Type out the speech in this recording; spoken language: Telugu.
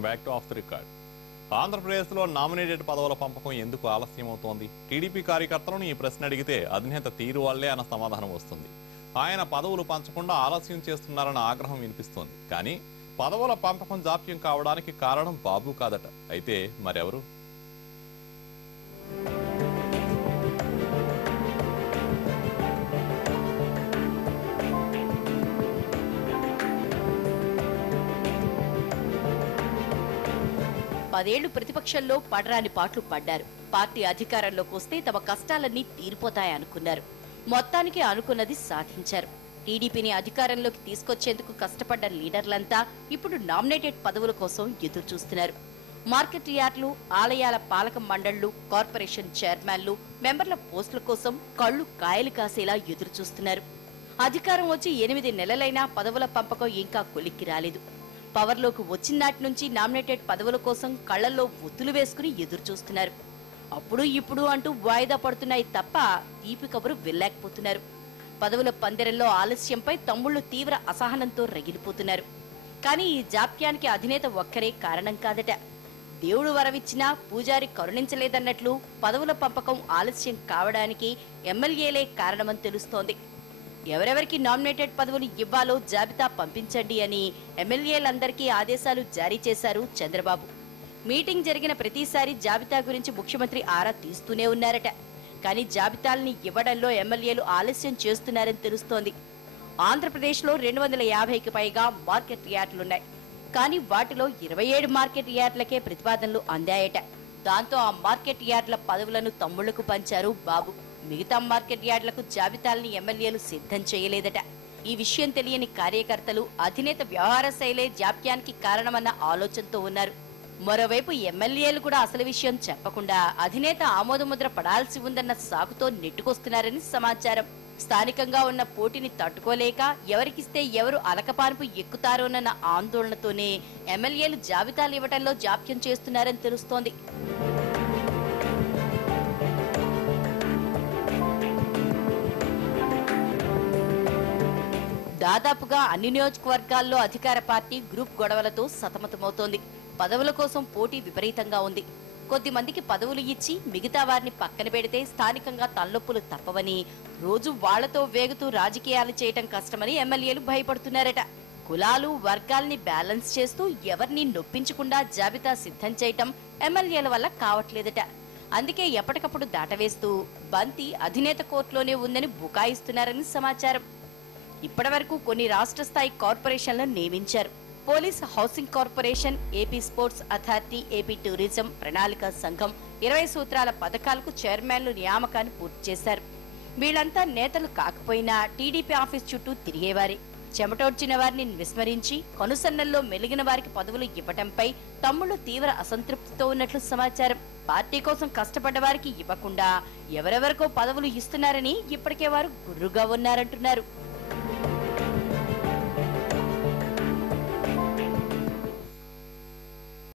Welcome back to of the record. ఆంధ్రప్రదేశ్లో నామినేటెడ్ పదవుల పంపకం ఎందుకు ఆలస్యం అవుతోంది? టీడీపీ కార్యకర్తలను ఈ ప్రశ్న అడిగితే అధినేత తీరు వాళ్లే అన్న సమాధానం వస్తుంది. ఆయన పదవులు పంచకుండా ఆలస్యం చేస్తున్నారన్న ఆగ్రహం వినిపిస్తోంది. కానీ పదవుల పంపకం జాప్యం కావడానికి కారణం బాబు కాదట. అయితే మరెవరు? పదేళ్లు ప్రతిపక్షంలో పడరాని పాట్లు పడ్డారు. పార్టీ అధికారంలోకి వస్తే తమ కష్టాలన్నీ తీరిపోతాయనుకున్నారు. మొత్తానికి అనుకున్నది సాధించారు. టీడీపీని అధికారంలోకి తీసుకొచ్చేందుకు కష్టపడ్డ లీడర్లంతా ఇప్పుడు నామినేటెడ్ పదవుల కోసం ఎదురు చూస్తున్నారు. మార్కెట్ యార్డులు, ఆలయాల పాలక మండళ్లు, కార్పొరేషన్ చైర్మన్లు, మెంబర్ల పోస్టుల కోసం కళ్లు కాయలు కాసేలా ఎదురు చూస్తున్నారు. అధికారం వచ్చి 8 నెలలైనా పదవుల పంపకం ఇంకా కొలిక్కి రాలేదు. పవర్లోకి వచ్చినాటి నుంచి నామినేటెడ్ పదవుల కోసం కళ్లల్లో ఒత్తులు వేసుకుని ఎదురు చూస్తున్నారు. అప్పుడు ఇప్పుడు అంటూ వాయిదా పడుతున్నాయి తప్ప తీపి కబురు వెళ్ళలేకపోతున్నారు. పదవుల పందెరంలో ఆలస్యంపై తమ్ముళ్లు తీవ్ర అసహనంతో రగిలిపోతున్నారు. కానీ ఈ జాప్యానికి అధినేత ఒక్కరే కారణం కాదట. దేవుడు వరవిచ్చినా పూజారి కరుణించలేదన్నట్లు పదవుల పంపకం ఆలస్యం కావడానికి ఎమ్మెల్యేలే కారణమని తెలుస్తోంది. ఎవరెవరికి నామినేటెడ్ పదవులు ఇవ్వాలో జాబితా పంపించండి అని ఎమ్మెల్యేలందరికీ ఆదేశాలు జారీ చేశారు చంద్రబాబు. మీటింగ్ జరిగిన ప్రతిసారి జాబితా గురించి ముఖ్యమంత్రి ఆరా తీస్తూనే ఉన్నారట. కానీ జాబితాల్ని ఇవ్వడంలో ఎమ్మెల్యేలు ఆలస్యం చేస్తున్నారని తెలుస్తోంది. ఆంధ్రప్రదేశ్లో 250కి పైగా మార్కెట్ యార్డులున్నాయి. కానీ వాటిలో 27 మార్కెట్ యార్డులకే ప్రతిపాదనలు అందాయట. దాంతో ఆ మార్కెట్ యార్డుల పదవులను తమ్ముళ్లకు పంచారు బాబు. మిగతా మార్కెట్ యార్డులకు జాబితాల్ని ఎమ్మెల్యేలు సిద్ధం చేయలేదట. ఈ విషయం తెలియని కార్యకర్తలు అధినేత వ్యవహార శైలే జాప్యానికి కారణమన్న ఆలోచనతో ఉన్నారు. మరోవైపు ఎమ్మెల్యేలు కూడా అసలు విషయం చెప్పకుండా అధినేత ఆమోదముద్ర పడాల్సి ఉందన్న సాకుతో నెట్టుకొస్తున్నారని సమాచారం. స్థానికంగా ఉన్న పోటీని తట్టుకోలేక ఎవరికిస్తే ఎవరు అలకపాన్పు ఎక్కుతారోనన్న ఆందోళనతోనే ఎమ్మెల్యేలు జాబితాలు ఇవ్వడంలో జాప్యం చేస్తున్నారని తెలుస్తోంది. దాదాపుగా అన్ని నియోజకవర్గాల్లో అధికార పార్టీ గ్రూప్ గొడవలతో సతమతమవుతోంది. పదవుల కోసం పోటీ విపరీతంగా ఉంది. కొద్ది మందికి పదవులు ఇచ్చి మిగతా వారిని పక్కన పెడితే స్థానికంగా తలనొప్పులు తప్పవని, రోజు వాళ్లతో వేగుతూ రాజకీయాలు చేయటం కష్టమని ఎమ్మెల్యేలు భయపడుతున్నారట. కులాలు, వర్గాల్ని బ్యాలెన్స్ చేస్తూ ఎవరిని నొప్పించకుండా జాబితా సిద్ధం చేయటం ఎమ్మెల్యేల వల్ల కావట్లేదట. అందుకే ఎప్పటికప్పుడు దాటవేస్తూ బంతి అధినేత కోర్టులోనే ఉందని బుకాయిస్తున్నారని సమాచారం. ఇప్పటివరకు కొన్ని రాష్ట్ర స్థాయి కార్పొరేషన్లను నియమించారు. Police, housing corporation, AP sports authority, AP tourism, ప్రణాళిక సంఘం, 20 సూత్రాల పథకాలకు చైర్మన్లు నియామకాన్ని పూర్తి చేశారు. వీళ్లంతా నేతలు కాకపోయినా టీడీపీ ఆఫీస్ చుట్టూ తిరిగేవారే. చెమటోడ్చిన వారిని విస్మరించి కనుసన్నల్లో మెలిగిన వారికి పదవులు ఇవ్వటంపై తమ్ముళ్లు తీవ్ర అసంతృప్తితో ఉన్నట్లు సమాచారం. పార్టీ కోసం కష్టపడ్డ వారికి ఇవ్వకుండా ఎవరెవరికో పదవులు ఇస్తున్నారని ఇప్పటికే వారు గుర్రుగా ఉన్నారంటున్నారు.